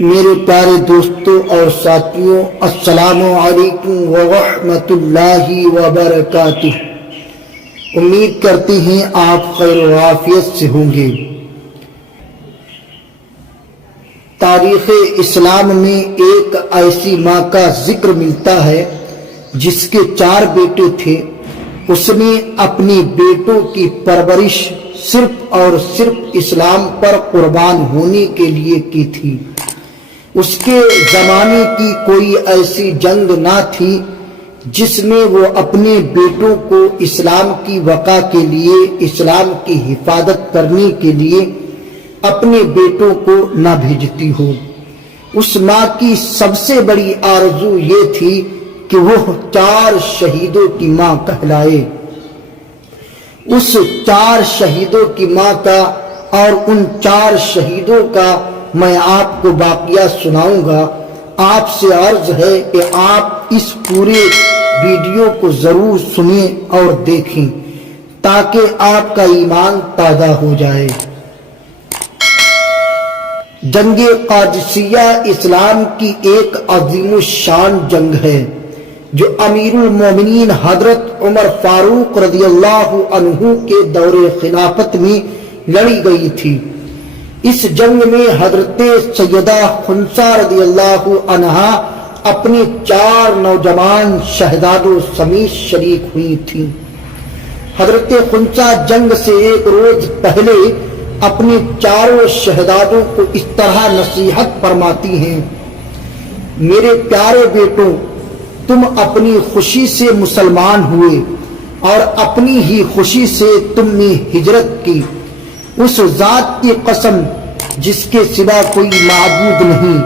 میرے پیارے دوستوں اور ساتھیوں، السلام علیکم ورحمۃ اللہ وبرکاتہ۔ امید کرتے ہیں آپ خیر و عافیت سے ہوں گے۔ تاریخ اسلام میں ایک ایسی ماں کا ذکر ملتا ہے جس کے 4 بیٹے تھے۔ اس نے اپنی بیٹوں کی پرورش صرف اور صرف اسلام پر قربان ہونے کے لیے کی تھی۔ اس کے زمانے کی کوئی ایسی جنگ نہ تھی جس میں وہ اپنے بیٹوں کو اسلام کی بقا کے لیے، اسلام کی حفاظت کرنے کے لیے اپنے بیٹوں کو نہ بھیجتی ہو۔ اس ماں کی سب سے بڑی آرزو یہ تھی کہ وہ 4 شہیدوں کی ماں کہلائے۔ اس 4 شہیدوں کی ماں کا اور ان 4 شہیدوں کا میں آپ کو واقعہ سناؤں گا۔ آپ سے عرض ہے کہ آپ اس پورے ویڈیو کو ضرور سنیں اور دیکھیں تاکہ آپ کا ایمان تازہ ہو جائے۔ جنگ قادسیہ اسلام کی ایک عظیم الشان جنگ ہے جو امیر المومنین حضرت عمر فاروق رضی اللہ عنہ کے دور خلافت میں لڑی گئی تھی۔ اس جنگ میں حضرت سیدہ خنسا رضی اللہ عنہا اپنے 4 نوجوان شہزادوں سمیت شریک ہوئی تھیں۔ حضرت خنسا جنگ سے ایک روز پہلے اپنے 4 شہزادوں کو اس طرح نصیحت فرماتی ہیں: میرے پیارے بیٹوں، تم اپنی خوشی سے مسلمان ہوئے اور اپنی ہی خوشی سے تم نے ہجرت کی۔ اس ذات کی قسم جس کے سوا کوئی معبود نہیں،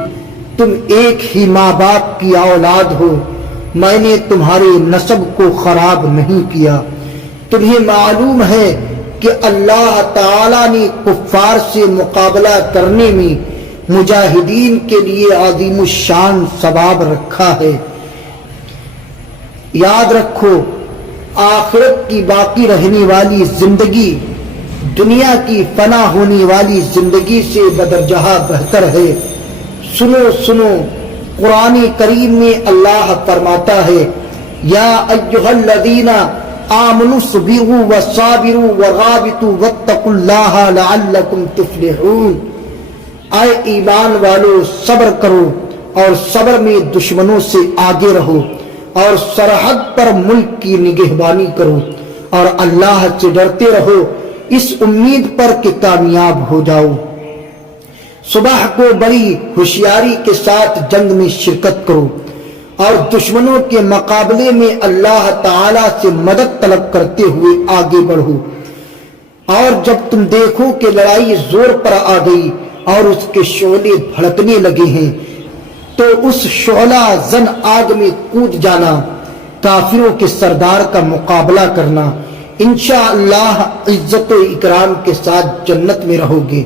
تم ایک ہی ماں باپ کی اولاد ہو، میں نے تمہارے نسب کو خراب نہیں کیا۔ تمہیں معلوم ہے کہ اللہ تعالی نے کفار سے مقابلہ کرنے میں مجاہدین کے لیے عظیم الشان ثواب رکھا ہے۔ یاد رکھو، آخرت کی باقی رہنے والی زندگی دنیا کی فنا ہونے والی زندگی سے بدرجہ بہتر ہے۔ سنو، قرآن کریم میں اللہ فرماتا ہے: یا ایھا الذین آمنوا اصبروا وصابروا ورابطوا واتقوا اللہ لعلکم تفلحون۔ اے ایمان والو، صبر کرو اور صبر میں دشمنوں سے آگے رہو اور سرحد پر ملک کی نگہبانی کرو اور اللہ سے ڈرتے رہو اس امید پر کہ کامیاب ہو جاؤ۔ صبح کو بڑی ہوشیاری کے ساتھ جنگ میں شرکت کرو اور دشمنوں کے مقابلے میں اللہ تعالی سے مدد طلب کرتے ہوئے آگے بڑھو۔ اور جب تم دیکھو کہ لڑائی زور پر آ گئی اور اس کے شعلے بھڑکنے لگے ہیں تو اس شعلہ زن آگ میں کود جانا، کافروں کے سردار کا مقابلہ کرنا۔ انشاءاللہ عزت و اکرام کے ساتھ جنت میں رہو گے۔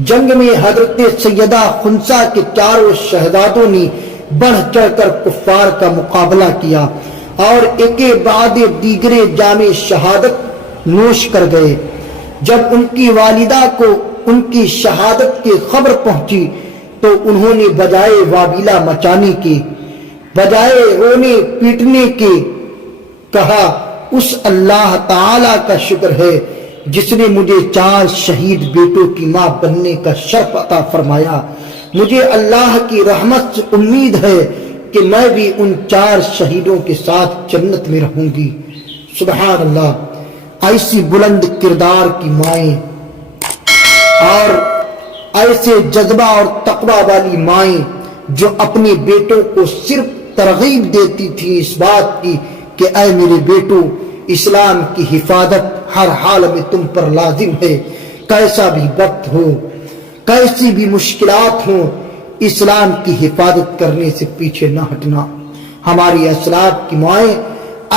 جنگ میں حضرت سیدہ خنسا کے 4 شہزادوں نے بڑھ چڑھ کر کفار کا مقابلہ کیا اور ایک بعد دیگرے جام شہادت نوش کر گئے۔ جب ان کی والدہ کو ان کی شہادت کی خبر پہنچی تو انہوں نے بجائے وابیلا مچانے کے، بجائے رونے پیٹنے کے، کہا: اس اللہ تعالی کا شکر ہے جس نے مجھے 4 شہید بیٹوں کی ماں بننے کا شرف عطا فرمایا۔ مجھے اللہ کی رحمت سے امید ہے کہ میں بھی ان 4 شہیدوں کے ساتھ جنت میں رہوں گی۔ سبحان اللہ! ایسی بلند کردار کی مائیں اور ایسے جذبہ اور تقوی والی مائیں جو اپنے بیٹوں کو صرف ترغیب دیتی تھی اس بات کی کہ اے میرے بیٹو، اسلام کی حفاظت ہر حال میں تم پر لازم ہے۔ کیسا بھی وقت ہو، کیسی بھی مشکلات ہوں، اسلام کی حفاظت کرنے سے پیچھے نہ ہٹنا۔ ہماری اسلاف کی مائیں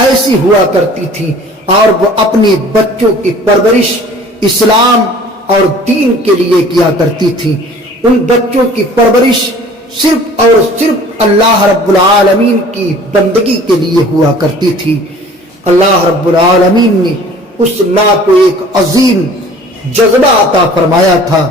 ایسی ہوا کرتی تھیں اور وہ اپنے بچوں کی پرورش اسلام اور دین کے لیے کیا کرتی تھی۔ ان بچوں کی پرورش صرف اور صرف اللہ رب العالمین کی بندگی کے لیے ہوا کرتی تھی۔ اللہ رب العالمین نے اس ماں کو ایک عظیم جذبہ عطا فرمایا تھا